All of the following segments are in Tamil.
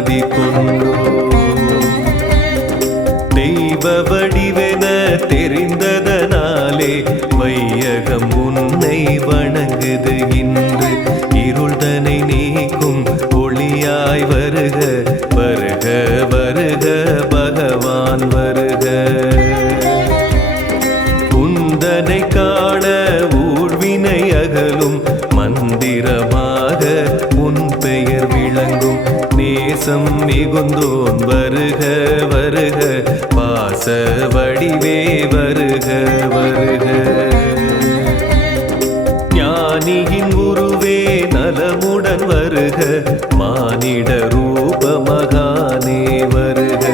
மதி கொண்டோ தெய்வ வடிவென தெரிந்ததனாலே வையகம் உன்னை வணங்குது இன்று இருள்தனை நீக்கும் ஒளியாய் வருக வருக வருக பகவான் வருக உந்தனை காண ஊழ்வினை அகலும் மந்திரமாக உன் பெயர் விளங்கும் நேசம் மிகுந்தோன் வருக வருக பாச வடிவே வருக வருக ஞானியின் உருவே நலமுடன் வருக மானிட ரூப மகானே வருக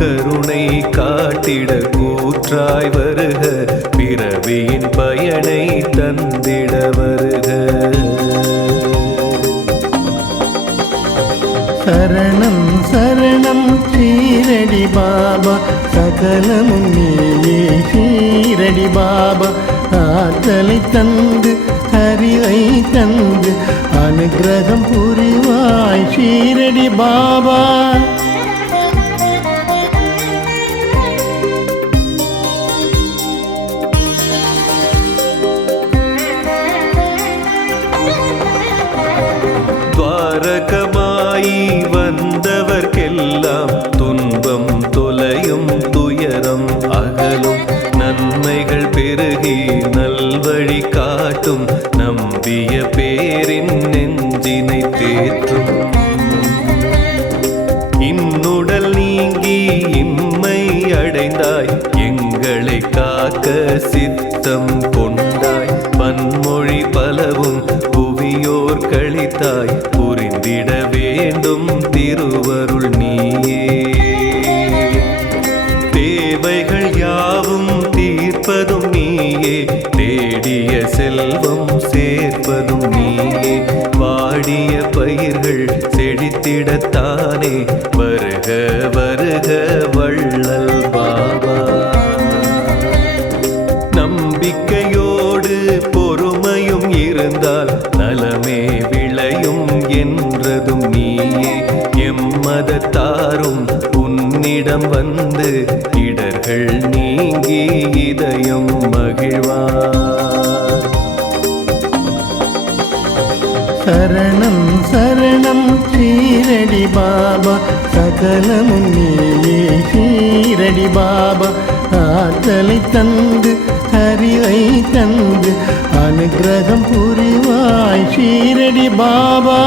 கருணை காட்டிட கூற்றாய் வருக பிறவியின் பயனை தந்திட வருக சரணம் சரணம் ஷீரடி பாபா சகலமும் நீயே ஷீரடி பாபா ஆற்றலை தந்து அறிவை தந்து அனுகிரகம் புரிவாய் ஷீரடி பாபா துவாரகமாயி வந்தவர்க்கெல்லாம் துன்பம் தொலையும் துயரம் அகலும் நன்மைகள் பெருகி நல்வழி காட்டும் நம்பிய பேரின் நெஞ்சினை தேற்றும் இன்னுடல் நீங்கி இம்மை அடைந்தாய் எங்களை காக்க சித்தம் கொண்டாய் பன்மொழி பலவும் புவியோர் கழித்தாய் புரிந்திட வேண்டும் திருவருள் நீயே தேவைகள் யாவும் தீர்ப்பதும் நீயே தேடிய செல்வம் சேர்ப்பதும் நீயே வாடிய பயிர்கள் செழித்திடத்தானே வருக வருக வள்ளல் பாபா நம்பிக்கையோடு பொறுமையும் இருந்தால் நலமே விளையும் என்றதும் நீயே எம்மதத்தாரும் உன்னிடம் வந்து இடர்கள் நீங்கி இதயம் மகிழ்வார் சரணம் சரணம் ஷீரடி பாபா சகலமும் நீயே ஷீரடி பாபா ஆற்றலை தந்து அறிவை தந்து அனுகிரகம் புரிவாய் ஷீரடி பாபா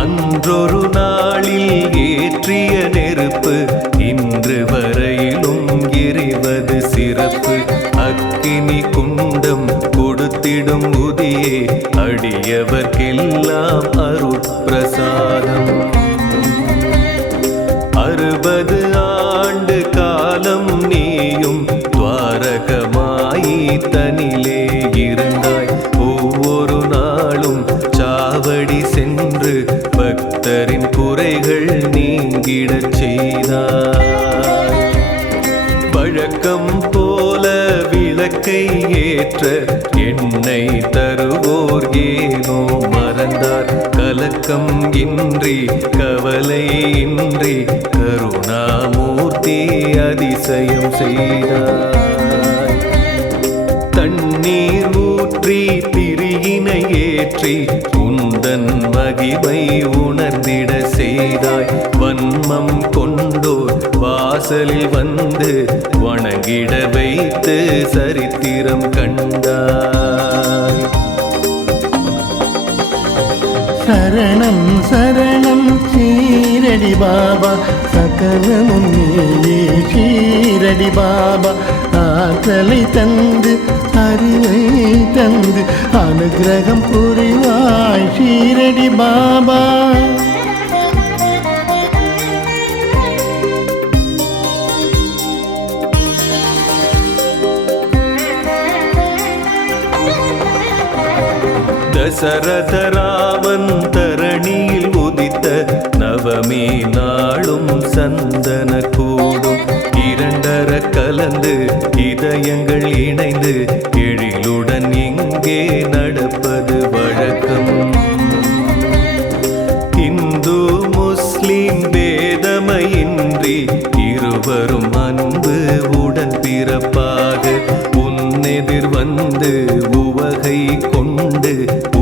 அன்றொரு நாளில் ஏற்றிய நெருப்பு இன்று வரையிலும் எரிவது சிறப்பு அக்கினி குண்டம் கொடுத்திடும் உதியே அடியவர்க்கெல்லாம் அருட்பிரசாதம் 60 ஆண்டு காலம் நீயும் துவாரகமாயி தனிலே இருந்தாய் ஒவ்வொரு நாளும் சாவடி சென்று பக்தரின் குறைகள் நீங்கிடச் செய்தாய் வழக்கம் போல விளக்கை ஏற்ற எண்ணெய் தருவோர் ஏனோ மறந்தார் கலக்கம் இன்றி கவலை இன்றி கருணாமூர்த்தி அதிசயம் செய்தாய் தண்ணீர் ஊற்றி திரியினை ஏற்றி உந்தன் மகிமை உணர்ந்திட செய்தாய் வன்மம் கொண்டோர் வாசலில் வந்து வணங்கிட வைத்து சரித்திரம் கண்டாய் சரணம் சரணம் ஷீரடி பாபா சகலமும் நீயே ஷீரடி பாபா ஆற்றலை தந்து அறிவை தந்து அனுகிரகம் புரிவாய் ஷீரடி பாபா தசரத ராமன் தரணியில் உதித்த நவ தவமே நாளும் சந்தன கூடும் இரண்டர கலந்து இதயங்கள் இணைந்து எழிலுடன் இங்கே நடப்பது வழக்கம். இந்து முஸ்லிம் பேதமையின்றி இருவரும் அன்பு உடன் பிறப்பாக உன்னெதிர் வந்து உவகை கொண்டு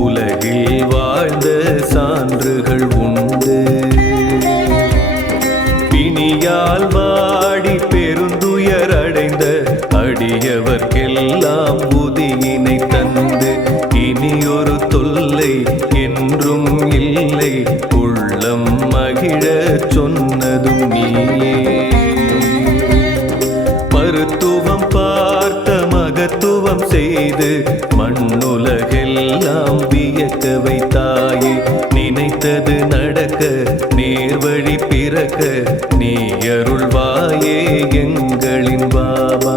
உலகில் வாழ்ந்த சான்றுகள் உண்டு. பிணியால் வாடி பெருந்துயர் அடைந்த அடியவர்க்கெல்லாம் உதியினை தந்து இனியொரு தொல்லை என்றும் இல்லை உள்ளம் மகிழ சொன்னதும் நீயே. மருத்துவம் பார்த்த மகத்துவம் செய்து மண்ணுலகெல்லாம் வியக்க வைத்தாயே. நினைத்தது நடக்க நேர்வழி பிறக்க நீ அருள்வாயே எங்களின் பாபா.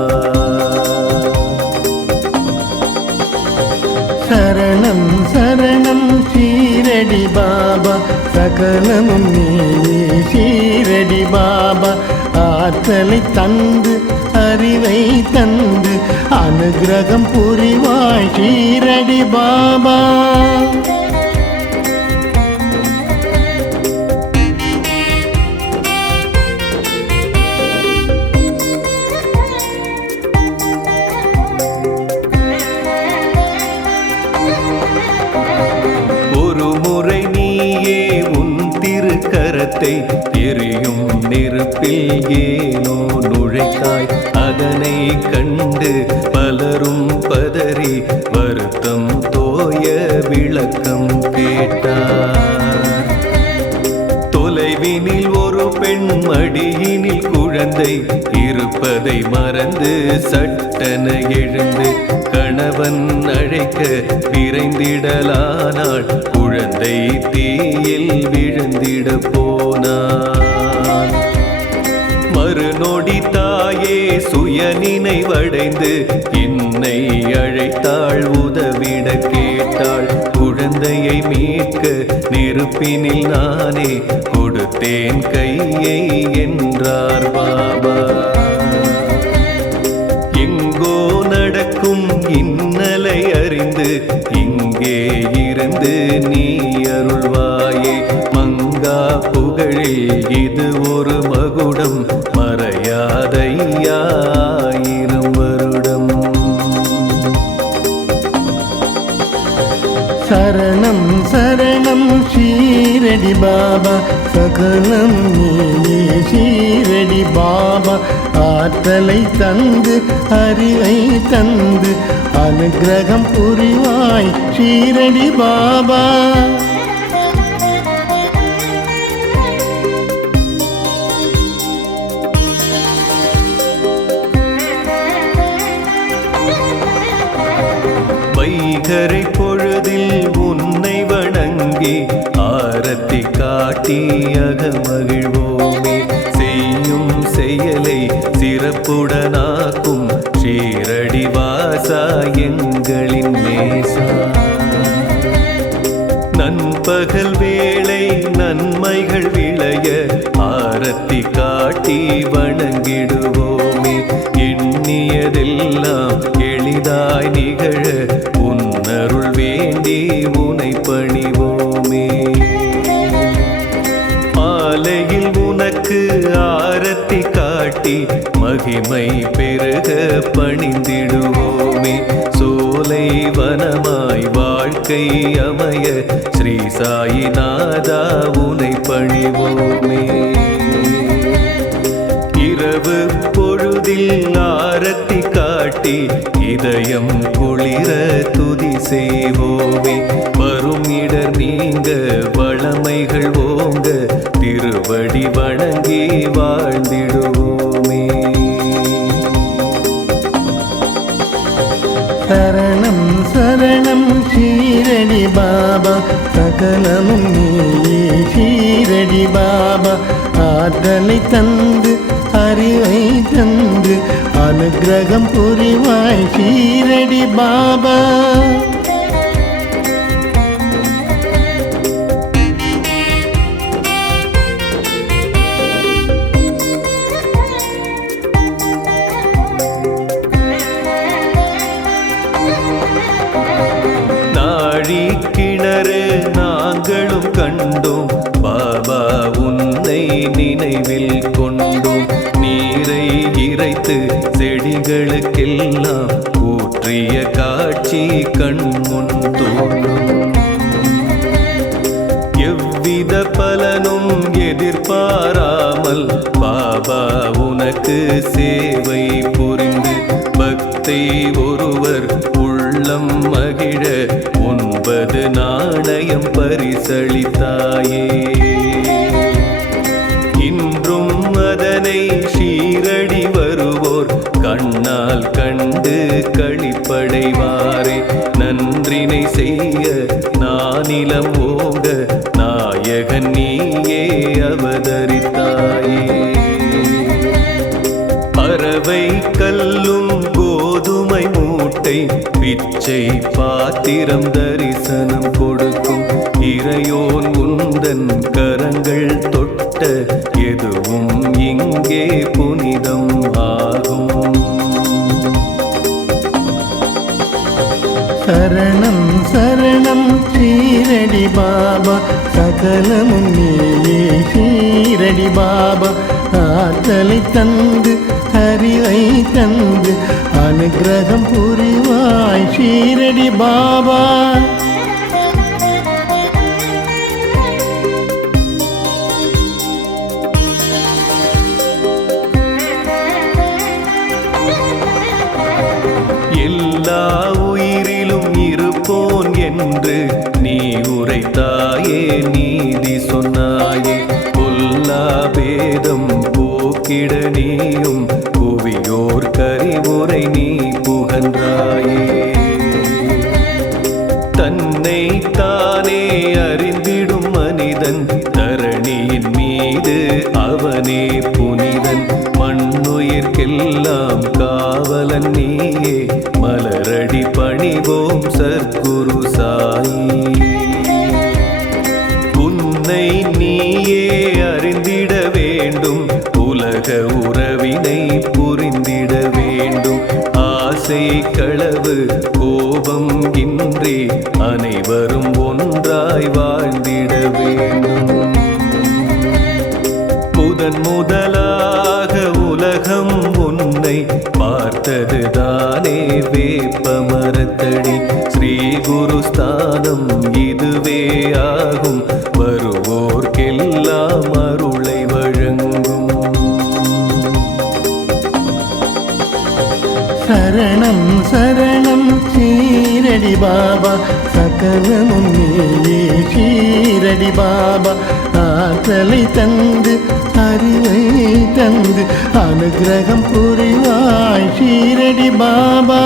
சரணம் சரணம் ஷீரடி பாபா சகலமும் நீயே ஷீரடி பாபா. ஆற்றலை தந்து அறிவை தந்து அனுகிரகம் புரிவாய் ஷீரடி பாபா. ஒரு முறை நீயே உன் திருக்கரத்தை எரியும் நெருப்பில் ஏனோ நுழைத்தாய். அதனை கண்டு பலரும் பதறி வருத்தம் தோய விளக்கம் கேட்டார். தொலைவினில் ஒரு பெண் மடியினில் குழந்தை இருப்பதை மறந்து சட்டென எழுந்து கணவன் அழைக்க விரைந்திடலானாள். குழந்தை தீயில் விழுந்திட போனான். மறுநொடி தாயே சுய நினைவடைந்து என்னை அழைத்தாள் உதவிட கேட்டாள். குழந்தையை மீட்க நெருப்பினில் நானே கொடுத்தேன் கையை என்றார் பாபா. எங்கோ நடக்கும் இன்னலை அறிந்து இங்கே இருந்து நீ அருள்வாயே. மங்கா புகழில் இது ஒரு மகுடம் மறையாதையாயிரம் வருடம். சரணம் சரணம் ஷீரடி பாபா சகலம் நீயே ஷீரடி பாபா. ஆற்றலை தந்து அறிவை தந்து அனுகிரகம் புரிவாய் ஷீரடி பாபா. வைகரை பொழுதில் உன்னை வணங்கி ஆரத்தி காட்டி அகமகிழ்வோமே. செய்யும் செயலை சிறப்புடனாக்கும் ஷீரடி வாசா எங்களின் நேசா. நண்பகல் வேளை நன்மைகள் விளைய ஆரத்தி காட்டி வணங்கிடுவோமே. எண்ணியதெல்லாம் எளிதாய் நிகழ உன்னருள் வேண்டி உனை பணிவோமே. மாலையில் உனக்கு ஆரத்தி காட்டி மகிமை பெருக பணிந்திடுவோமே. சோலை வனமாய் வாழ்க்கை அமைய ஸ்ரீ சாயிநாதா உனை பணிவோமே. இரவு பொழுதில் ஆரத்தி காட்டி இதயம் குளிர துதி செய்வோமே. வரும் இடர் நீங்க வளமைகள் ஓங்க திருவடி வணங்கி வாழ்ந்திடுவோமே. சரணம் சரணம் ஷீரடி பாபா சகலமும் நீயே ஷீரடி பாபா. ஆற்றலை தந்து அறிவை தந்து அனுகிரகம் புரிவாய் ஷீரடி பாபா. எங்களுக்கெல்லாம் ஊற்றிய காட்சி கண்முன் தோன்றும். எவ்வித பலனும் எதிர்பாராமல் பாபா உனக்கு சேவை புரிந்து பக்தை ஒருவர் உள்ளம் மகிழ 9 நாணயம் பரிசளித்தாயே. இன்றும் அதனை ஷீரடி வருவோர் கண்ணால் கண்டு களிப்படைவாரே. நன்றினை செய்ய நானிலம் ஓங்க நாயகன் நீயே அவதரித்தாயே. பறவை கல்லும் கோதுமை மூட்டை பிச்சை பாத்திரம் தரிசனம் கொடுக்கும் இறையோன் உந்தன் கரங்கள் தொட்ட எதுவும் இங்கே புனிதம் ஆகும். சரணம் சரணம் ஷீரடி பாபா, சகலமும் நீயே ஷீரடி பாபா. ஆற்றலை தந்து அறிவை தந்து அனுகிரகம் புரிவாய் ஷீரடி பாபா. எல்லா உயிரிலும் இருப்போன் என்று நீ உரைத்தாயே, நீதி சொன்னாயே. பொல்லா பேதம் போக்கிட நீயும் புவியோர் கரிவுரை நீ புகன்றாயே. தன்னை தானே அறிந்திடும் மனிதன் தரணியின் மீது அவனே புனிதன். மண்ணுயிர்க்கெல்லாம் காவலன் நீயே, மலரடி பணிவோம் சற்குரு சாயி. உன்னை நீயே அறிந்திட வேண்டும், உலக உறவினை புரிந்திட வேண்டும். ஆசை களவு கோபம் இன்றி அனைவரும் ஒன்றாய் வாழ்ந்திட வேண்டும். முதலாக உலகம் உன்னை பார்த்தது தானே வேப்ப மரத்தடி. ஸ்ரீ குரு ஸ்தானம் இதுவே ஆகும், வருவோர்க்கெல்லாம் அருளை வழங்கும். சரணம் சரணம் ஷீரடி பாபா, சகலமும் நீயே ஷீரடி பாபா. ஆற்றலை தந்து அறிவை தந்து அனுகிரகம் புரிவாய் ஷீரடி பாபா.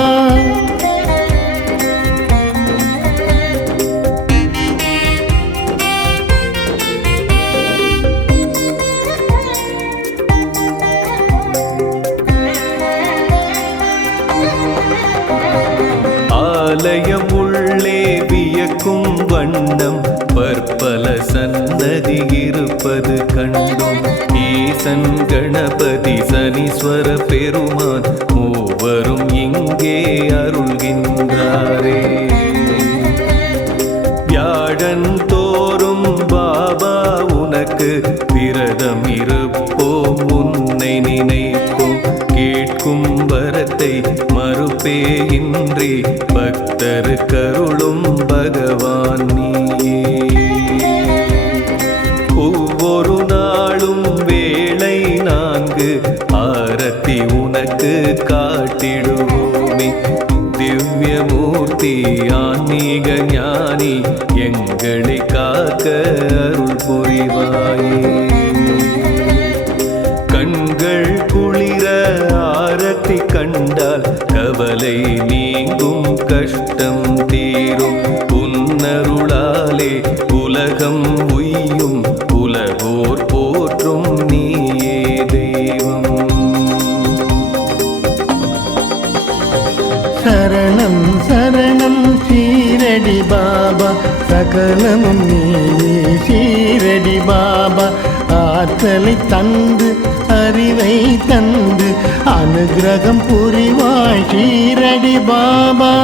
ஆலயம் உள்ளே வியக்கும் வண்ணம் பற்பல சன்னதி இருப்பது கண்டோம். ஈசன் கணபதி சனீஸ்வர பெருமான் மூவரும் இங்கே அருள்கின்றாரே. வியாழன் தோறும் பாபா உனக்கு விரதம் இருப்போம், உன்னை நினைப்போம். கேட்கும் வரத்தை மறுப்பே இன்றி பக்தரு கருளும் பகவான் நீயே. ஒவ்வொரு நாளும் வேளை 4 ஆரத்தி உனக்கு காட்டிடுவோமே. திவ்யமூர்த்தி ஆன்மீக ஞானி எங்களை காக்க அருள் புரிவாயே. கண்கள் குளிர ஆரத்தி கண்டால் கவலை நீங்கும், கஷ்டம் தீரும். உன்னருளாலே உலகம் உய்யும், உலகோர் போற்றும் நீயே தெய்வம். சரணம் சரணம் ஷீரடி பாபா, சகலமும் நீயே ஷீரடி பாபா. ஆற்றலை தந்து அறிவை தந்து அனுகிரகம் புரிவாய் ஷீரடி பாபா.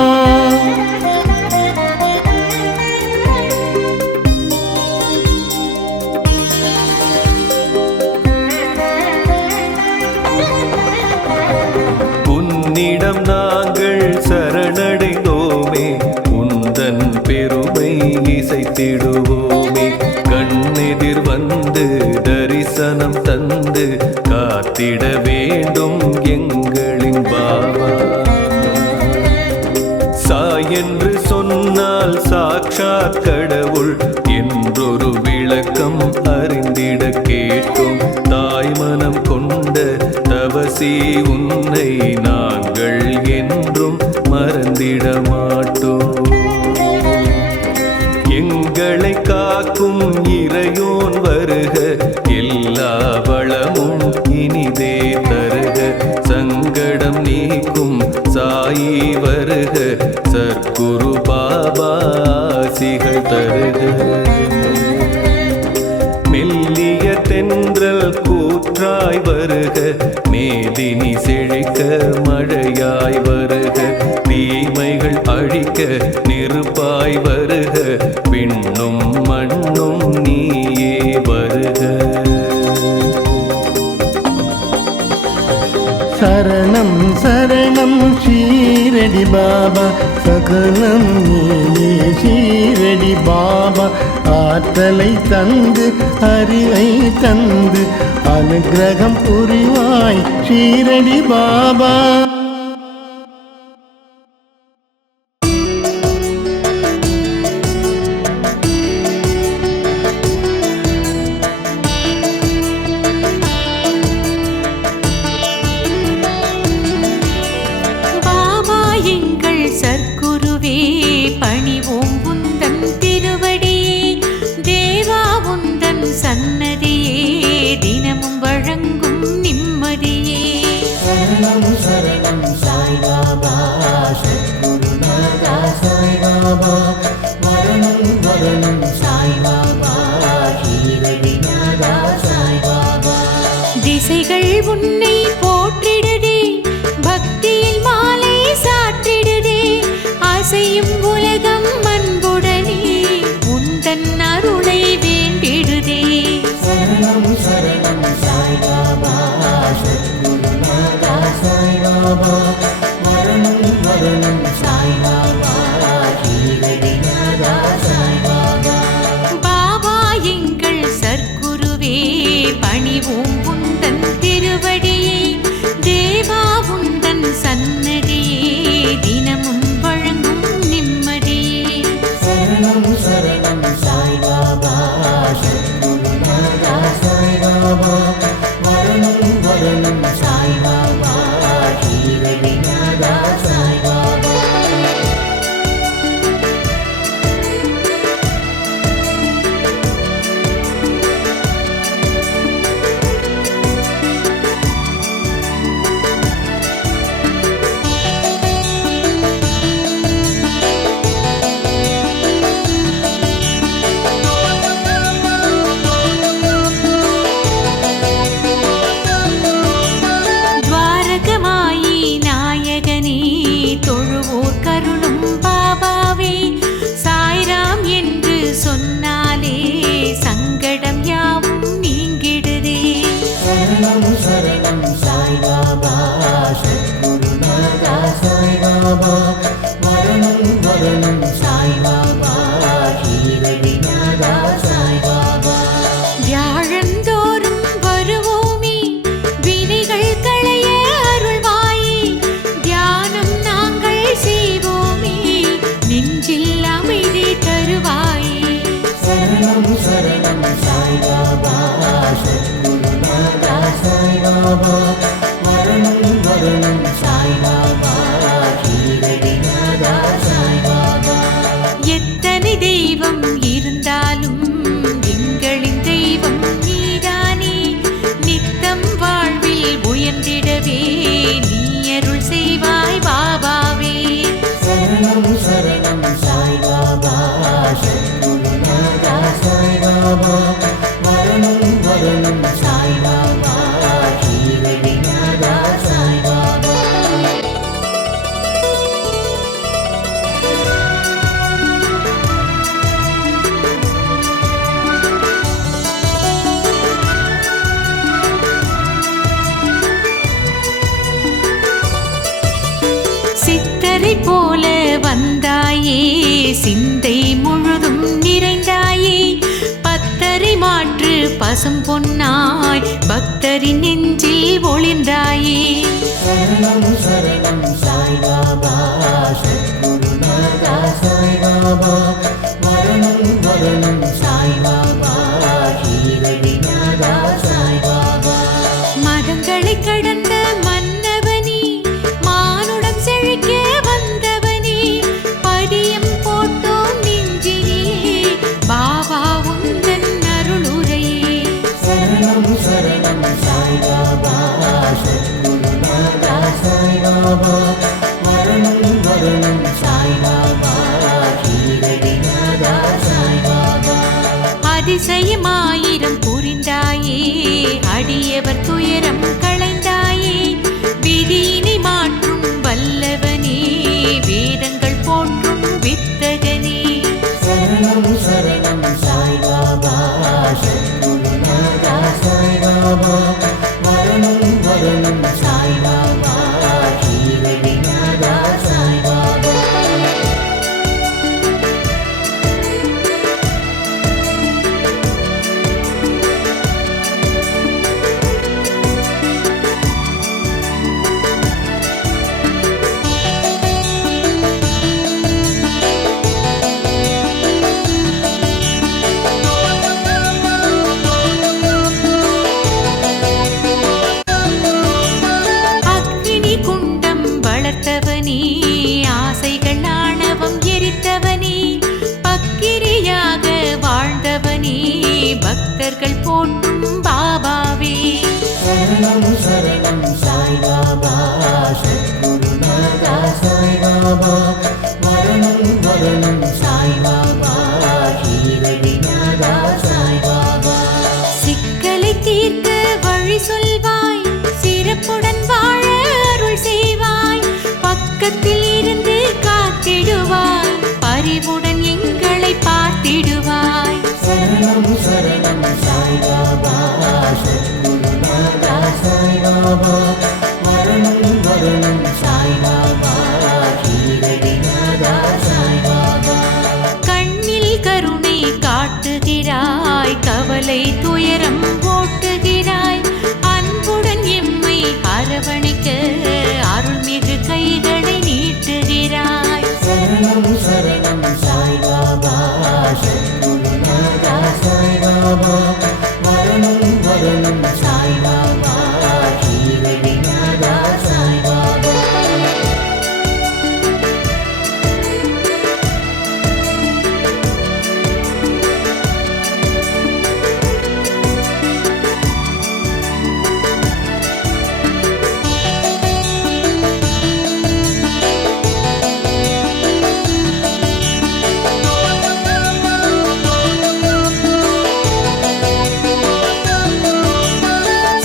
கேட்டும் தாய்மனம் கொண்ட தவசி உன்னை நாங்கள் என்றும் மறந்திட மாட்டோம். எங்களை காக்கும் இறையோன் வருக, எல்லா வளமும் இனிதே தருக. சங்கடம் நீக்கும் சாயி வருக, சத்குரு பாபா ஆசிகள் தருக. மெல்லிய தென்றல் கூற்றாய் வருக, மேதினி செழிக்க மழையாய் வருக. தீமைகள் அழிக்க நெருப்பாய் வருக, விண்ணும் மண்ணும் நீயே வருக. சரணம் சரணம் ஷீரடி பாபா, சகலம் நீயே ஷீரடி பாபா. ஆற்றலை தந்து அறிவை தந்து அனுக்கிரகம் புரிவாய் ஷீரடி பாபா. சற்குருவே பணிவோம் உந்தன் திருவடியே, தேவா உந்தன் சன்னதியே தினமும் வழங்கும் நிம்மதியே. சரணம் சரணம் சாய் பாபா, சத்குருநாதா சாய் பாபா. மரணம் மரணம் சாய் பாபா, ஷீரடிநாதா சாய் பாபா. திசைகள் உன்னை போற்றிடுதே, பக்தியில் மாலை சாற்றிடுதே. அசையும் உலகம் அன்புடனே உந்தன் அருளை வேண்டிடுதே. சரணம் சரணம் சாய் பாபா, சத்குருநாதா சாய் பாபா. மரணம் மரணம் சாய் பாபா, ஷீரடிநாதா சாய் பாபா. பாபா எங்கள் சற்குருவே பணிவோம் உந்தன் திருவடியே, தேவா உந்தன் சன்னதியே தினமும் வழங்கும் நிம்மதியே. சரணம் சரணம் சாய் பாபா, சத்குருநாதா சாய் பாபா. மரணம் மரணம் சாய் பாபா, ஷீரடிநாதா சாய் பாபா. துவாரகமாயி நாயகனே தொழுவோர் கருளும் பாபாவே, சாய்ராம் என்று சொன்னாலே சங்கடம் யாவும் நீங்கிடுதே. சரணம் சரணம் சாய் பாபா, சத்குருநாதா சாய் பாபா. மரணம் மரணம் சாய் பாபா, ஷீரடிநாதா சாய் பாபா. வியாழந்தோறும் வருவோமே, வினைகள் களைய அருள்வாயே. தியானம் நாங்கள் செய்வோமே, நெஞ்சில் அமைதி தருவாயே. சரணம் சரணம் சாய் பாபா, சத்குருநாதா சாய் பாபா. மரணம் மரணம் சாய் பாபா, ஷீரடிநாதா சாய் பாபா. எத்தனை தெய்வம் இருந்தாலும் எங்களின் தெய்வம் நீதானே. நித்தம் வாழ்வில் உயர்ந்திடவே நீ அருள் செய்வாய் பாபாவே. சரணம் சரணம் சாய் பாபா, சத்குருநாதா சாய் பாபா. மரணம் மரணம் சாய் பாபா, ஷீரடிநாதா சாய் பாபா. சித்தரை போல வந்தாயே, சிந்தை முழுதும் நிறைந்தாயே. பத்தரை மாற்று பசும் பொன்னாய் பக்தரின் நெஞ்சில் ஒளிர்ந்தாயே. சரணம் சரணம் சாய் பாபா, சத்குருநாதா சாய் பாபா. மரணம் மரணம் சாய் பாபா, ஷீரடிநாதா சரணம் சரணம் சாய்பாபா சத்குருநாதா சாய்பாபா மரணம் மரணம் சாய்பாபா ஷீரடிநாதா சாய்பாபா அதிசயமாயிரம் புரிந்தாயே அடியவர் துயரம் களைந்தாயே விதியினை மாற்றும் வல்லவனே வேதங்கள் போற்றும் வித்தகனே சரணம் சரணம் சாய்பாபா சத்குருநாதா சாய்பாபா மரணம் மரணம் சாய்பாபா ஷீரடிநாதா சாய்பாபா அக்னி குண்டம் வளர்த்தவனே ஆசைகள் ஆணவம் எரித்தவனே பக்கிரியாக வாழ்ந்தவனே பக்தர்கள் போற்றும் பாபாவே சரணம் சரணம் சாய்பாபா சத்குருநாதா சாய்பாபா மரணம் மரணம் சாய்பாபா ஷீரடிநாதா சாய்பாபா சிக்கலை தீர்க்க வழி சொல்வாய் சிறப்புடன் வாழ அருள் செய்வாய் பக்கத்தில் இருந்து காத்திடுவாய் பரிவுடன் எங்களை பார்த்திடுவாய் சரணம் சரணம் சாய்பாபா சத்குருநாதா சாய்பாபா மரணம் மரணம் சாய்பாபா ஷீரடிநாதா சாய்பாபா கண்ணில் கருணை காட்டுகிறாய் கவலை துயரம் ஓட்டுகிறாய் அன்புடன் எம்மை அரவணைக்க அருள்மிகு கைகளை நீட்டுகிறாய் சரணம் சரணம் சாய்பாபா சத்குருநாதா சாய்பாபா மரணம் மரணம் சாய்பாபா ஷீரடிநாதா சாய்பாபா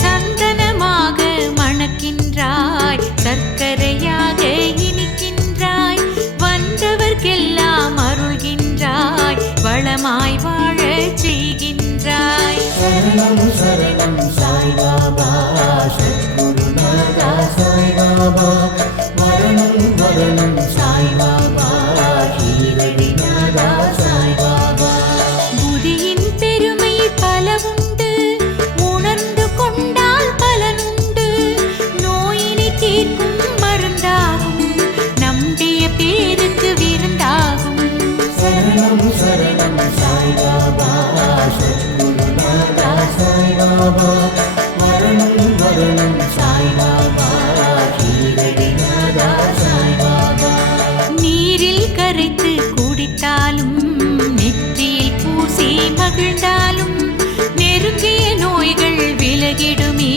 சந்தனமாக மணக்கின்றாய் சர்க்கரையாக இனிக்கின்றாய் வந்தவர்க்கெல்லாம் அருள்கின்றாய் வளமாய் வாழச் செய்கின்றாய் சரணம் சரணம் சாய்பாபா சத்குருநாதா சாய்பாபா மரணம் மரணம் சாய்பாபா ஷீரடிநாதா சாய்பாபா புதியின் பெருமை பலவுண்டு உணர்ந்து கொண்டால் பலனுண்டு நோயினை தீர்க்கும் மருந்தாகும் நம்பிய பேருக்கு விருந்தாகும் சரணம் சரணம் சாய்பாபா சத்குருநாதா சாய்பாபா மரணம் மரணம் சாய்பாபா ஷீரடிநாதா சாய்பாபா நீரில் கரைத்து குடித்தாலும் நெற்றியில் பூசி மகிழ்ந்தாலும் நெருங்கிய நோய்கள் விலகிடுமே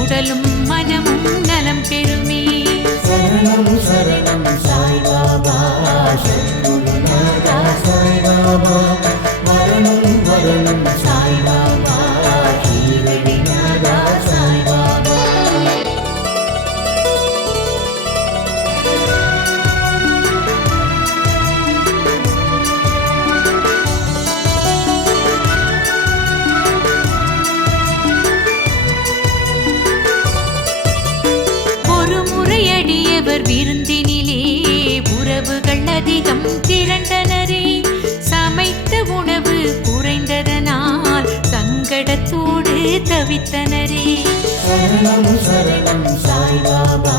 உடலும் மனமும் நலம் பெறுமே சரணம் சரணம் சாய்பாபா சத்குருநாதா சாய்பாபா மரணம் மரணம் சாய்பாபா ஷீரடிநாதா சாய்பாபா ஒரு முறையடியவர் விருந்தினிலே உறவுகள் அதிகம் திரண்டனரே சமைத்த உணவு குறைந்ததனால் சங்கடத்தோடு தவித்தனரே சரணம் சரணம் சாய்பாபா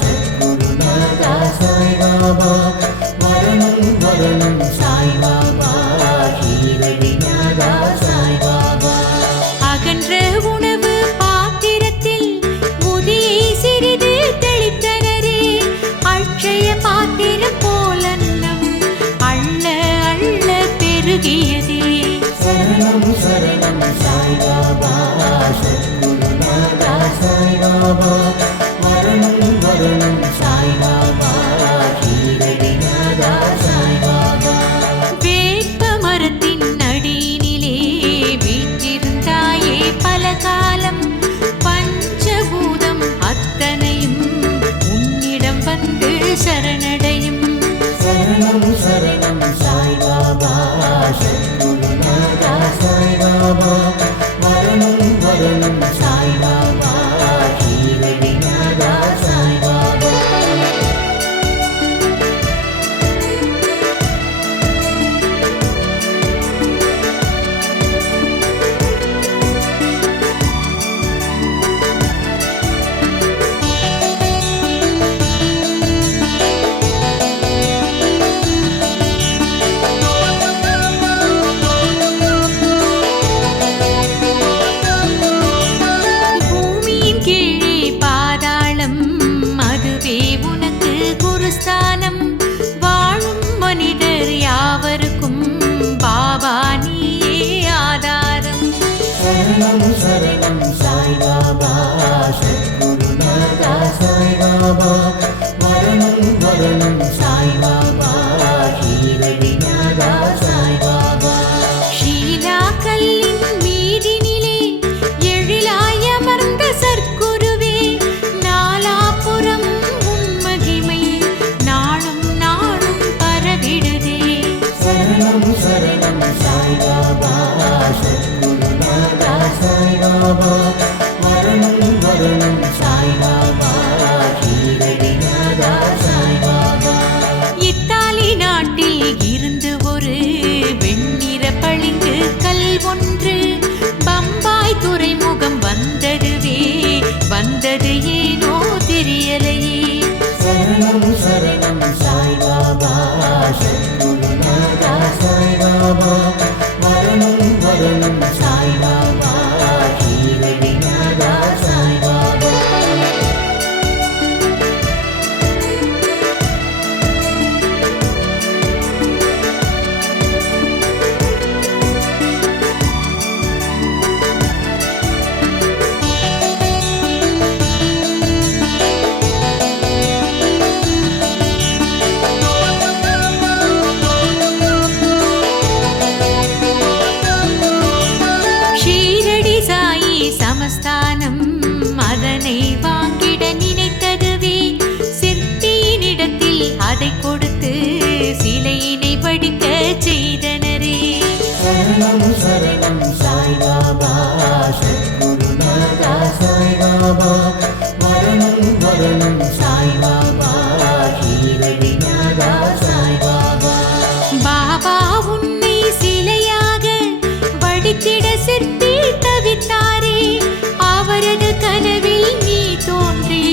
சத்குருநாதா சாய்பாபா மரணம் மரணம் சாய்பாபா ஷீரடிநாதா சாய்பாபா அகன்ற உணவு பாத்திரத்தில் முதியை சிறிது தெளித்தனரே அட்சய பாத்திரம் போலன்னம் அள்ள அள்ள பெருகியதே சரணம் சரணம் சாய்பாபா சத்குருநாதா சாய்பாபா மரணம் மரணம் சாய்பாபா ஷீரடிநாதா சாய்பாபா வேப்ப மரத்தின் அடியினிலே வீற்றிருந்தாயே பல காலம் பஞ்சபூதம் அத்தனையும் உன்னிடம் வந்து சரணடையும் சரணம் சரணம் சாய்பாபா சத்குருநாதா சாய்பாபா மரணம் மரணம் சாய்பாபா ஷீரடிநாதா சாய்பாபா பூமியின் கீழே பாதாளம் அதுவே உனக்கு குருஸ்தானம் வாழும் மனிதர் யாவருக்கும் பாபா நீயே ஆதாரம் சரணம் சரணம் சாய்பாபா சத்குருநாதா சாய்பாபா மரணம் மரணம் சாய்பாபா ஷீரடிநாதா சாய்பாபா ஷீலா கல்லின் மீதினிலே எழிலாய் அமர்ந்த சற்குருவே நாலாபுரம் உன் மகிமை நாளும் நாளும் பரவிடுதே சரணம் சரணம் சாய்பாபா சத்குருநாதா சாய்பாபா மரணம் மரணம் சாய்பாபா ஷீரடிநாதா சாய்பாபா இத்தாலி நாட்டில் இருந்து ஒரு வெண்ணிற பளிங்கு கல் ஒன்று பம்பாய் துறைமுகம் வந்ததுவே வந்தது ஏனோ தெரியலையே சரணம் சரணம் சாய்பாபா சத்குருநாதா சாய்பாபா மரணம் மரணம் சாய்பாபா ஷீரடிநாதா சாய்பாபா ஷீரடி சாயி சமஸ்தானம் அதனை வாங்கிட நினைத்ததுவே சிற்பியினிடத்தில் அதை கொடுத்து சிலையினை வடிக்க செய்தனரே சரணம் சரணம் சாய்பாபா சத்குருநாதா சாய்பாபா மரணம் மரணம் சாய்பாபா ஷீரடிநாதா சாய்பாபா பாபா உன்னை சிலையாக வடித்திட சிற்பி தவித்தாரே அவரது கனவில் நீ தோன்றி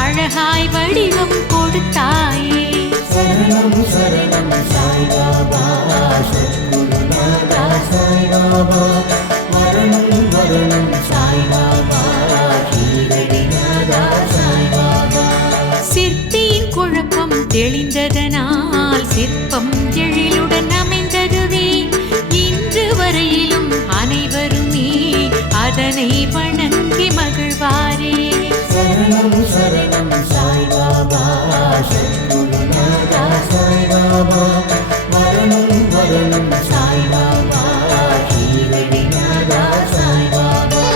அழகாய் வடிவம் கொடுத்தாயே சரணம் சரணம் சாய்பாபா சத்குருநாதா சாய்பாபா மரணம் மரணம் சாய்பாபா ஷீரடிநாதா சாய்பாபா சிற்பியின் குழப்பம் தெளிந்ததனால் சிற்பம் எழிலுடன் அமைந்ததுவே இன்று வரையிலும் அனைவருமே அதனை வணங்கி மகிழ்வாரே சரணம் சரணம் சாய்பாபா சத்குருநாதா சாய்பாபா மரணம் மரணம் சாய்பாபா ஷீரடிநாதா சாய்பாபா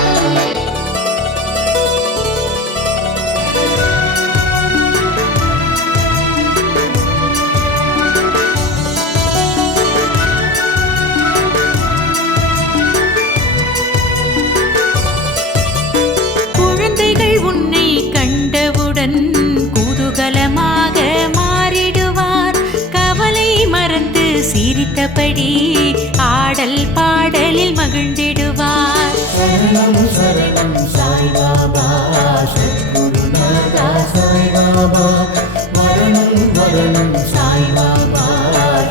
குழந்தைகள் உன்னை கண்டவுடன் குதூகலமாக மாறிடுவார் கவலை மறந்து சிரித்தபடி ஆடல் பாடலில் மகிழ்ந்திடுவார் சரணம் சரணம் சாய்பாபா சத்குருநாதா சாய்பாபா மரணம் மரணம் சாய்பாபா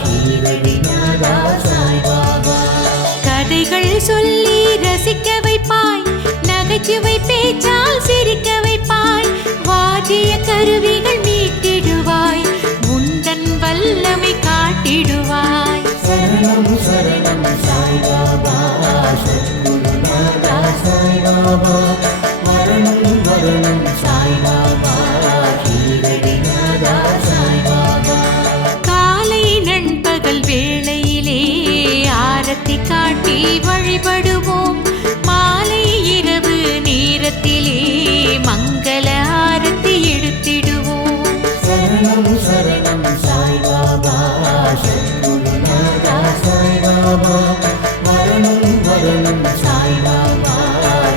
ஷீரடிநாதா சாய்பாபா கதைகள் சொல்லி ரசிக்க வைப்பாய் நகைச்சுவை பேச்சால் சிரிக்க வைப்பாய் வாத்திய கருவிகள் மீட்டிடுவாய் உந்தன் வல்லமை காட்டிடுவாய் சரணம் சரணம் சாய்பாபா சத்குருநாதா சாய்பாபா சாய்பாபா மரணம் மரணம் சாய்பாபா ஷீரடிநாதா சாய்பாபா காலை நண்பகல் வேளையிலே ஆரத்தி காட்டி வழிபடுவோம் மாலை இரவு நேரத்திலே மங்கள ஆரத்தி எடுத்திடுவோம் சரணம் சரணம் சாய்பாபா சத்குருநாதா சாய்பாபா மரணம் மரணம் சாய்பாபா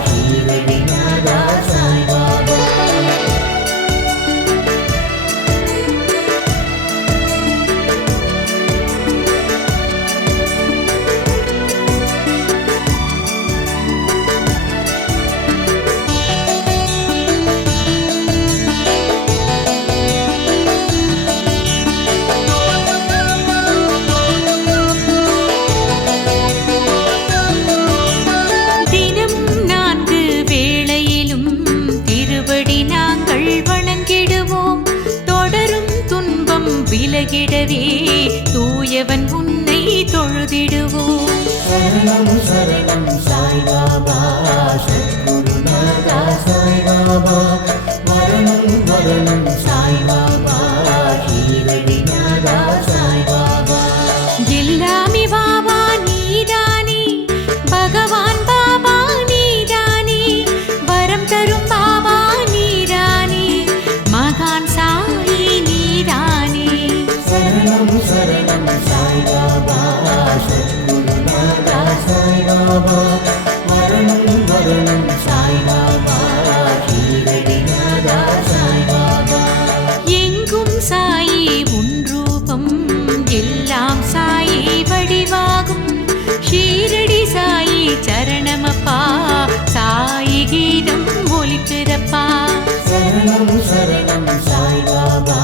ஷீரடிநாதா சாய்பாபா தினமும் 4 வேளையிலும் திருவடி நாங்கள் வணங்கிடுவோம் தொடரும் துன்பம் விலகிடவே தூயவன் உன்னை தொழுதிடுவோம் சரணம் சரணம் சாய்பாபா சத்குருநாதா சாய்பாபா மரணம் மரணம் சாய்பாபா ஷீரடிநாதா சாய்பாபா எல்லாமே பாபா நீதானே பகவான் பாபா நீதானே வரம் தரும் பாபா நீதானே மகான் சாயி நீதானே சரணம் சரணம் சாய்பாபா சத்குருநாதா சாய்பாபா மரணம் மரணம் சாய்பாபா ஷீரடிநாதா சாய்பாபா எங்கும் சாயி உன் ரூபம் எல்லாம் சாயி வடிவாகும் ஷீரடி சாயி சரணமப்பா சாயி கீதம் ஒலிக்கிறப்பா சரணம் சரணம் சாய்பாபா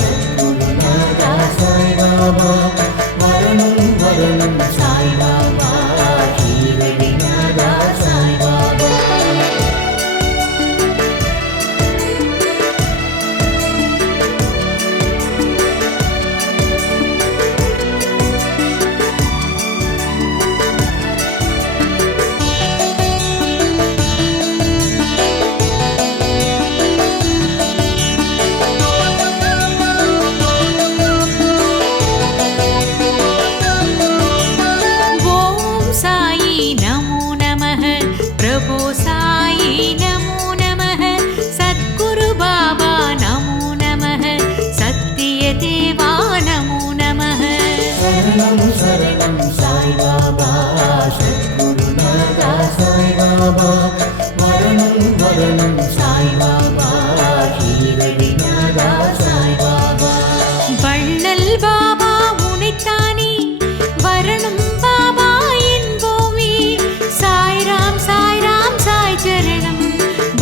சத்குருநாதா சாய்பாபா மரணம் மரணம் சாய்பாபா ஷீரடிநாதா சாய்பாபா ஓம் சாயி நமோ நமः பிரபு சாயி நமோ நமः சத்குரு பாபா நமோ நமः சத்திய தேவா நமோ நமः சரணம் சரணம் சாய்பாபா சத்குருநாதா சாய்பாபா மரணம் மரணம் சாய்பாபா ஷீரடிநாதா சாய்பாபா வள்ளல் பாபா உனைத்தானே வரணும் பாபா என்போமே சாய்ராம் சாய்ராம் சாய் சரணம்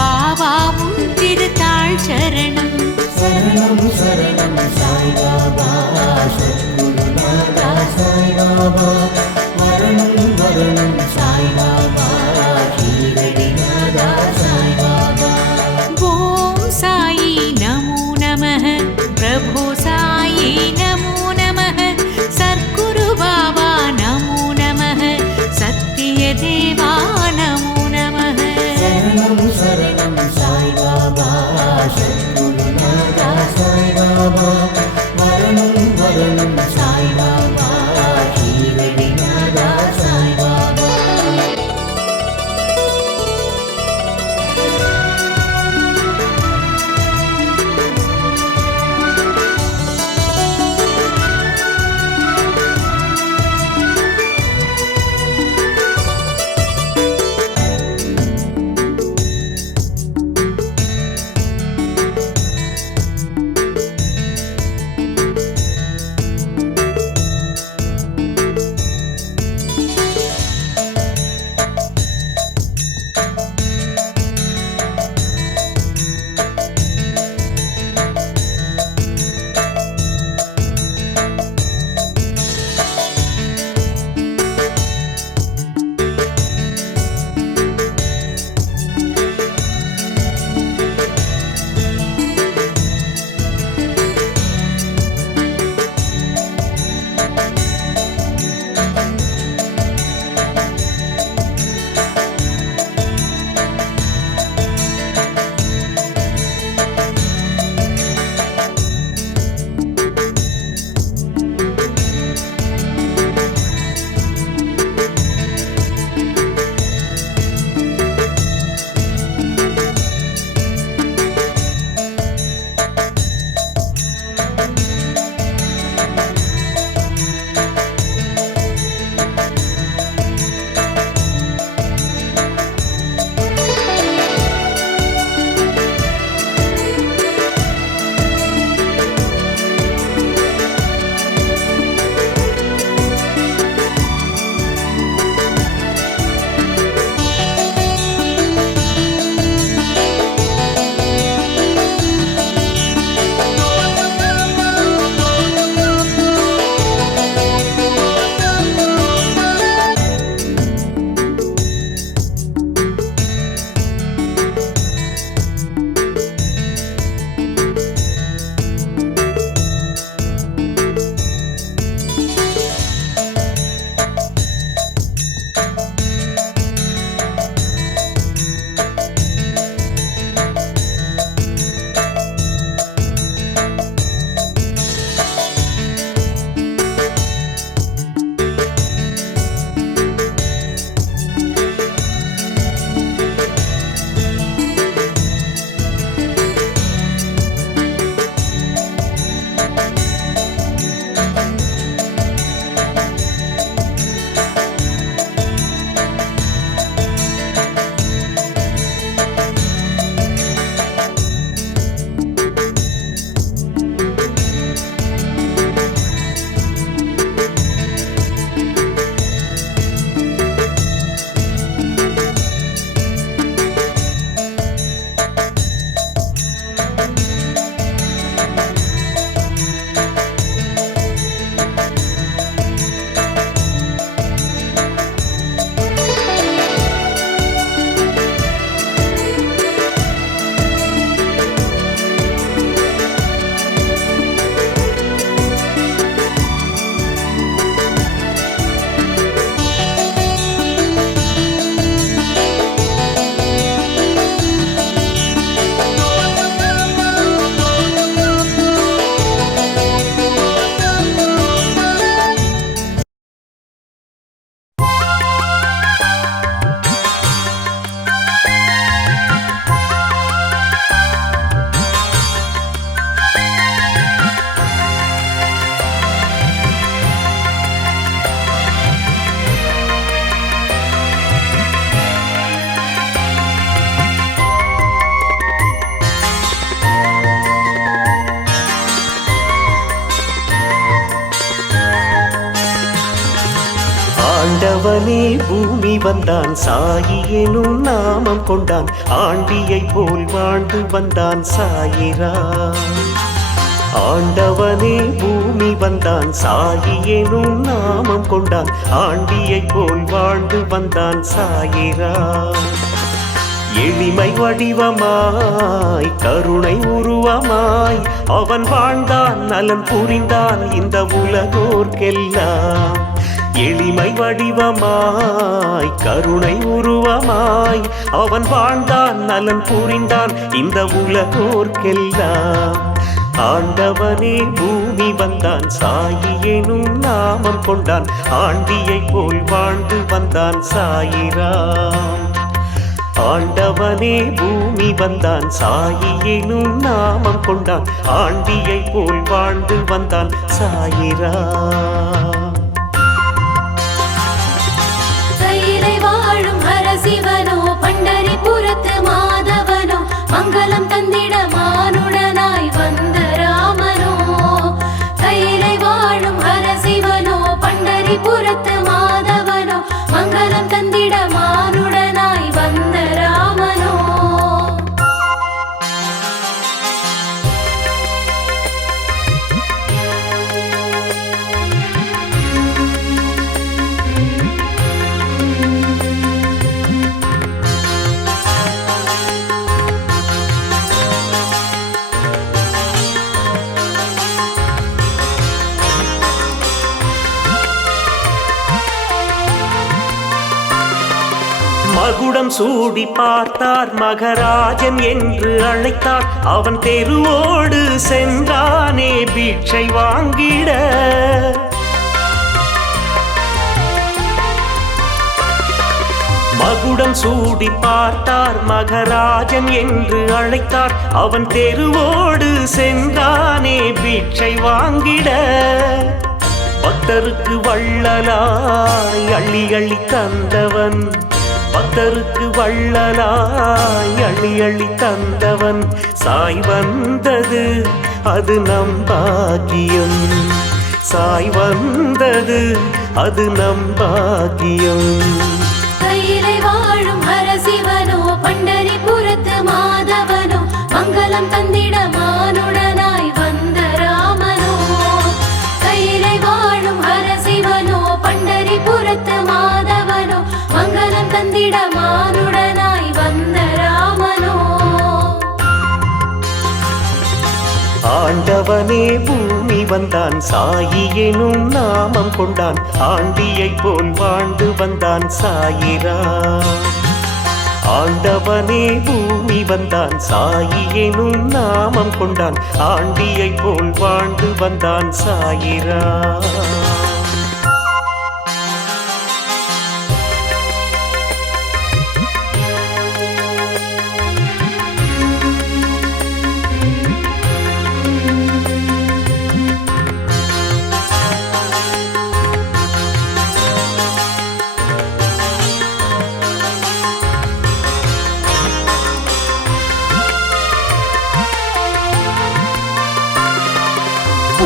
பாபா உன் திருத்தாள் சரணம் சரணம் சரணம் சாய்பாபா சத்குருநாதா சாய்பாபா மரணம் மரணம் சாய்பாபா ஷீரடிநாதா சாய்பாபா ஓம் சாயி நமோ நமः பிரபு சாயி நமோ நமः சத்குரு பாபா நமோ நமः சத்திய தேவா நமோ நமः சரணம் சரணம் சாய்பாபா சத்குருநாதா சாய்பாபா மரணம் மரணம் சாய்பாபா ஷீரடிநாதா சாய்பாபா பூமி வந்தான் சாயி எனும் நாமம் கொண்டான் ஆண்டியை போல் வாழ்ந்து வந்தான் சாயிரா ஆண்டவனே பூமி வந்தான் சாயி எனும் நாமம் கொண்டான் ஆண்டியை போல் வாழ்ந்து வந்தான் சாயிரா எளிமை வடிவமாய் கருணை உருவமாய் அவன் வாழ்ந்தான் நலன் புரிந்தான் இந்த உலகோர்க்கெல்லாம் எளிமை வடிவமாய் கருணை உருவமாய் அவன் வாழ்ந்தான் நலன் புரிந்தான் இந்த உலகோர்க்கெல்லாம் ஆண்டவனே பூமி வந்தான் சாயி எனும் நாமம் கொண்டான் ஆண்டியை போல் வாழ்ந்து வந்தான் சாயிராம் ஆண்டவனே பூமி வந்தான் சாயி எனும் நாமம் கொண்டான் ஆண்டியை போல் வாழ்ந்து வந்தான் சாயிராம் கையிலை வாழும் ஹரசிவனோ பண்டரிபுரத்து மாதவனோ மங்களம் தந்திட மானுடனாய் வந்த ராமனோ கையிலை வாழும் ஹரசிவனோ பண்டரிபுரத்து மாதவனோ மங்களம் தந்திட மானுடனாய் வந்த ராமனோ மகுடம் சூடி பார்த்தார் மகராஜன் என்று அழைத்தார் அவன் தெருவோடு சென்றானே பிட்சை வாங்கிட மகுடம் சூடி பார்த்தார் மகராஜன் என்று அழைத்தார் அவன் தெருவோடு சென்றானே பிட்சை வாங்கிட பக்தருக்கு வள்ளலாய் அள்ளி அள்ளி தந்தவன் பக்தருக்கு வள்ளலாய் அள்ளி அள்ளி தந்தவன் சாய் வந்தது அது நம் பாக்கியம் சாய் வந்தது அது நம் பாக்கியம் கையிலை வாழும் ஹரசிவனோ பண்டரிபுரத்து மாதவனோ மங்களம் தந்திட மானுடனாய் வந்த ராமனோ கையிலை வாழும் ஹரசிவனோ பண்டரிபுரத்து மாதவனோ மங்களம் தந்திட மானுடனாய் வந்த ராமனோ ஆண்டவனே பூமி வந்தான் சாயி எனும் நாமம் கொண்டான் ஆண்டியை போல் வாழ்ந்து வந்தான் சாயிரா ஆண்டவனே பூமி வந்தான் சாயி எனும் நாமம் கொண்டான் ஆண்டியை போல் வாழ்ந்து வந்தான் சாயிரா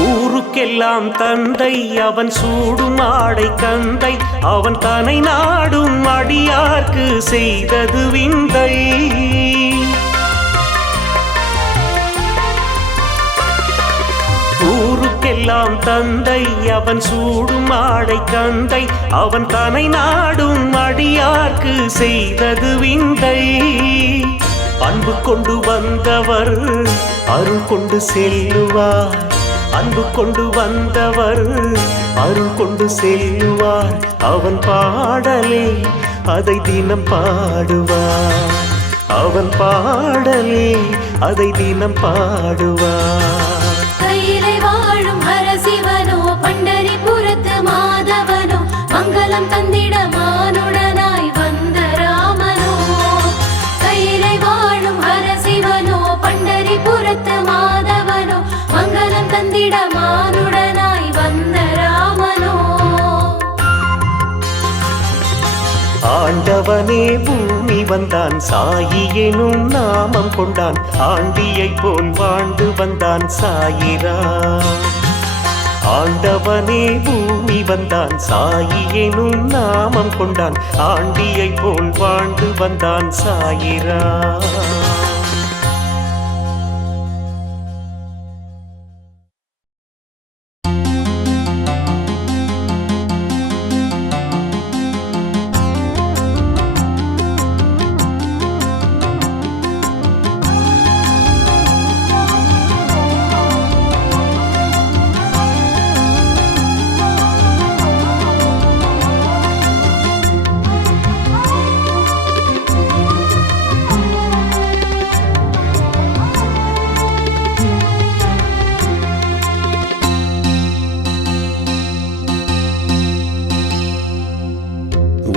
ஊருக்கெல்லாம் தந்தை அவன் சூடும் ஆடை கந்தை அவன் தனை நாடும் அடியார்க்கு செய்தது விந்தை ஊருக்கெல்லாம் தந்தை அவன் சூடும் ஆடை கந்தை அவன் தனை நாடும் அடியார்க்கு செய்தது விந்தை அன்பு கொண்டு வந்தவர் அருள் கொண்டு செல்லுவார் அன்பு கொண்டு வந்தவர் அருள் கொண்டு செல்லுவார் அவன் பாடலே அதை தினம் பாடுவார் அவன் பாடலே அதை தினம் பாடுவார் கையிலை வாழும் ஹரசிவனோ பண்டரிபுரத்து மாதவனோ மங்களம் தந்திட மானுடனாய் வந்த ராமனோ கையிலை வாழும் ஹரசிவனோ பண்டரிபுரத்து மாதவனோ மங்களம் தந்திட மானுடனாய் வந்த ராமனோ ஆண்டவனே பூமி வந்தான் சாயி எனும் நாமம் கொண்டான் ஆண்டியை போல் வாழ்ந்து வந்தான் சாயிரா ஆண்டவனே பூமி வந்தான் சாயி எனும் நாமம் கொண்டான் ஆண்டியை போல் வாழ்ந்து வந்தான் சாயிரா.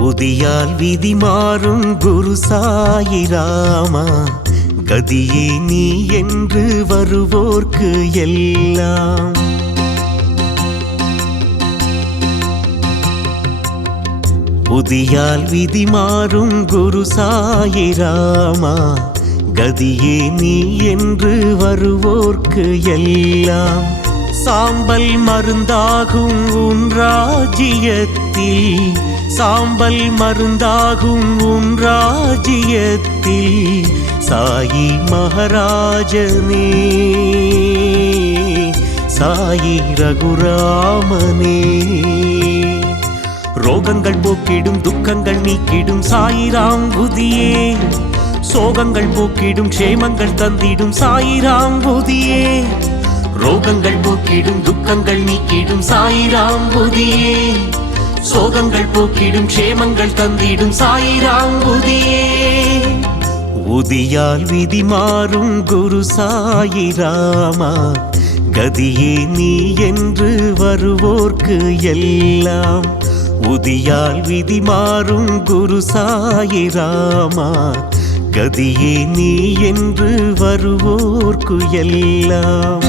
உதியால் விதி மாறும் குரு சாயிராமா கதியே நீ என்று வருவோர்க்கு எல்லாம். உதியால் விதி மாறும் குரு சாயிராமா கதியே நீ என்று வருவோர்க்கு எல்லாம். சாம்பல் மருந்தாகும் உன் ராஜ்யத்தில் சாம்பல் மருந்தாகும் உன் ராஜ்யத்தில் சாயி மகாராஜனே சாயி ரகுராமனே. ரோகங்கள் போக்கிடும் துக்கங்கள் நீக்கிடும் சாயிராம் புதியே சோகங்கள் போக்கிடும் க்ஷேமங்கள் தந்திடும் சாயிராம் புதியே. ரோகங்கள் போக்கிடும் துக்கங்கள் நீக்கிடும் சாயிராம் புதியே சோகங்கள் போக்கிடும் க்ஷேமங்கள் தந்திடும் சாயிராம் புதியே. உதியால் விதி மாறும் குரு சாயிராமா கதியே நீ என்று வருவோர்க்கு எல்லாம். உதியால் விதி மாறும் குரு சாயிராமா கதியே நீ என்று வருவோர்க்கு எல்லாம்.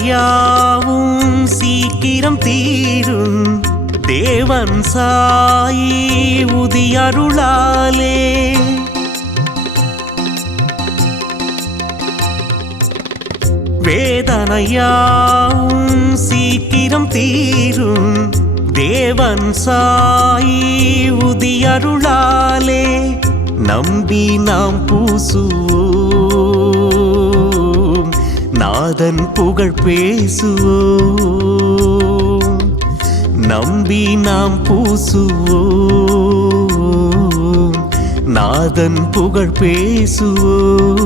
வேதனையாவும் சீக்கிரம் தீரும் தேவன் சாயி உதியருளாலே. வேதனையாவும் சீக்கிரம் தீரும் தேவன் சாயி உதியருளாலே. நம்பி நாம் பூசுவோம் நாதன் புகழ் பேசுவோம். நம்பி நாம் பூசுவோம் நாதன் புகழ் பேசுவோம்.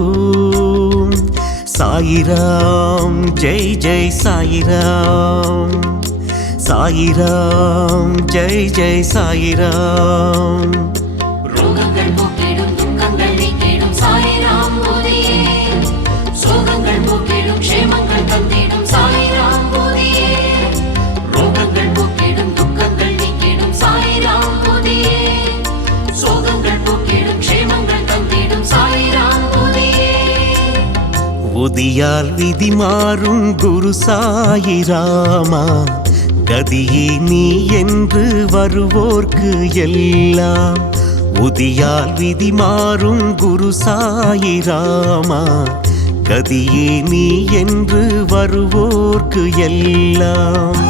சாயிராம் ஜெய் ஜெய் சாயிராம் சாயிராம் ஜெய் ஜெய் சாயிராம். ரோகங்கள் போக்கிடும் துக்கங்கள் நீக்கிடும் சாயிராம் புதியே சோகங்கள் போக்கிடும் க்ஷேமங்கள் தந்திடும் சாயிராம் புதியே. ரோகங்கள் போக்கிடும் துக்கங்கள் நீக்கிடும் சாயிராம் புதியே சோகங்கள் போக்கிடும் க்ஷேமங்கள் தந்திடும் சாயிராம் புதியே. உதியால் விதி மாறும் குரு சாயிராமா கதியே நீ என்று வருவோர்க்கு எல்லாம். உதியால் விதி மாறும் குரு சாயிராமா கதியே நீ என்று வருவோர்க்கு எல்லாம்.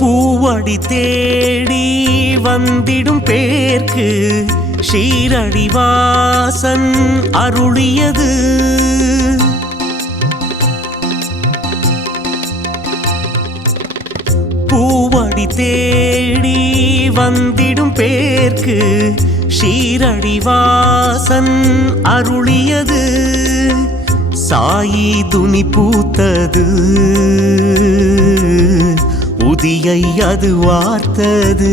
பூவடி தேடி வந்திடும் பேர்க்கு ஷீரடிவாசன் அருளியது. பூவடி தேடி வந்திடும் பேர்க்கு ஷீரடிவாசன் அருளியது சாயி துணி பூத்தது உதியை அது வார்த்தது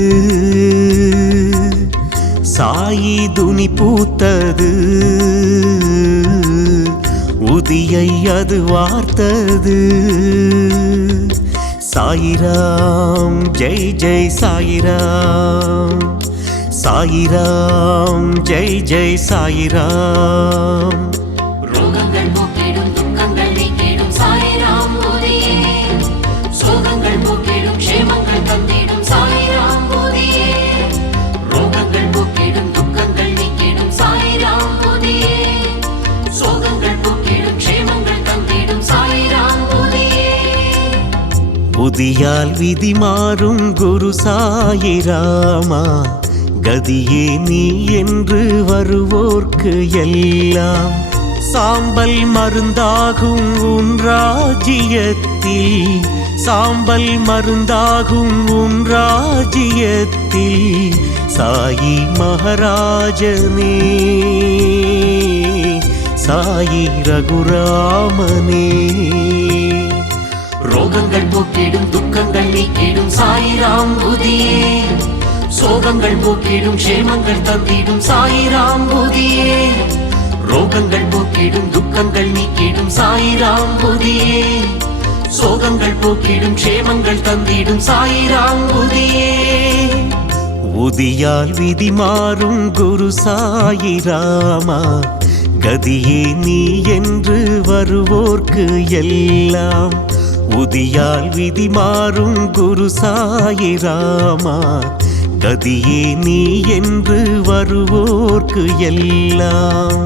சாயி துணி பூத்தது உதியை அது வார்த்தது சாயிராம் ஜெய் ஜெய் சாயிராம் சாயிராம் ஜெய் ஜெய் சாயிராம் ரோகங்கள் போக்கிடும் துக்கங்கள் நீக்கிடும் சாயிராம் போதியே சோகங்கள் போக்கிடும் க்ஷேமங்கள் தந்திடும் சாயிராம் போதியே ரோகங்கள் போக்கிடும் துக்கங்கள் நீக்கிடும் சாயிராம் போதியே சோகங்கள் போக்கிடும் க்ஷேமங்கள் தந்திடும் சாயிராம் போதியே புதியால் விதி மாறும் குரு சாயிராமா கதியே நீ என்று வருவோர்க்கு எல்லாம் சாம்பல் மருந்தாகும் உன் ராஜ்யத்தில் சாம்பல் மருந்தாகும் உன் ராஜ்யத்தில் சாயி மகாராஜனே சாயி ரகுராமனே ரோகங்கள் போக்கிடும் துக்கங்கள் நீக்கிடும் சாயிராம் புதியே சோகங்கள் போக்கிடும் க்ஷேமங்கள் தந்திடும் சாயிராம் புதியே ரோகங்கள் போக்கிடும் துக்கங்கள் நீக்கிடும் சாயிராம் புதியே சோகங்கள் போக்கிடும் க்ஷேமங்கள் தந்திடும் சாயிராம் புதியே உதியால் விதி மாறும் குரு சாயிராமா கதியே நீ என்று வருவோர்க்கு எல்லாம் உதியால் விதி மாறும் குரு சாயிராமா கதியே நீ என்று வருவோர்க்கு எல்லாம்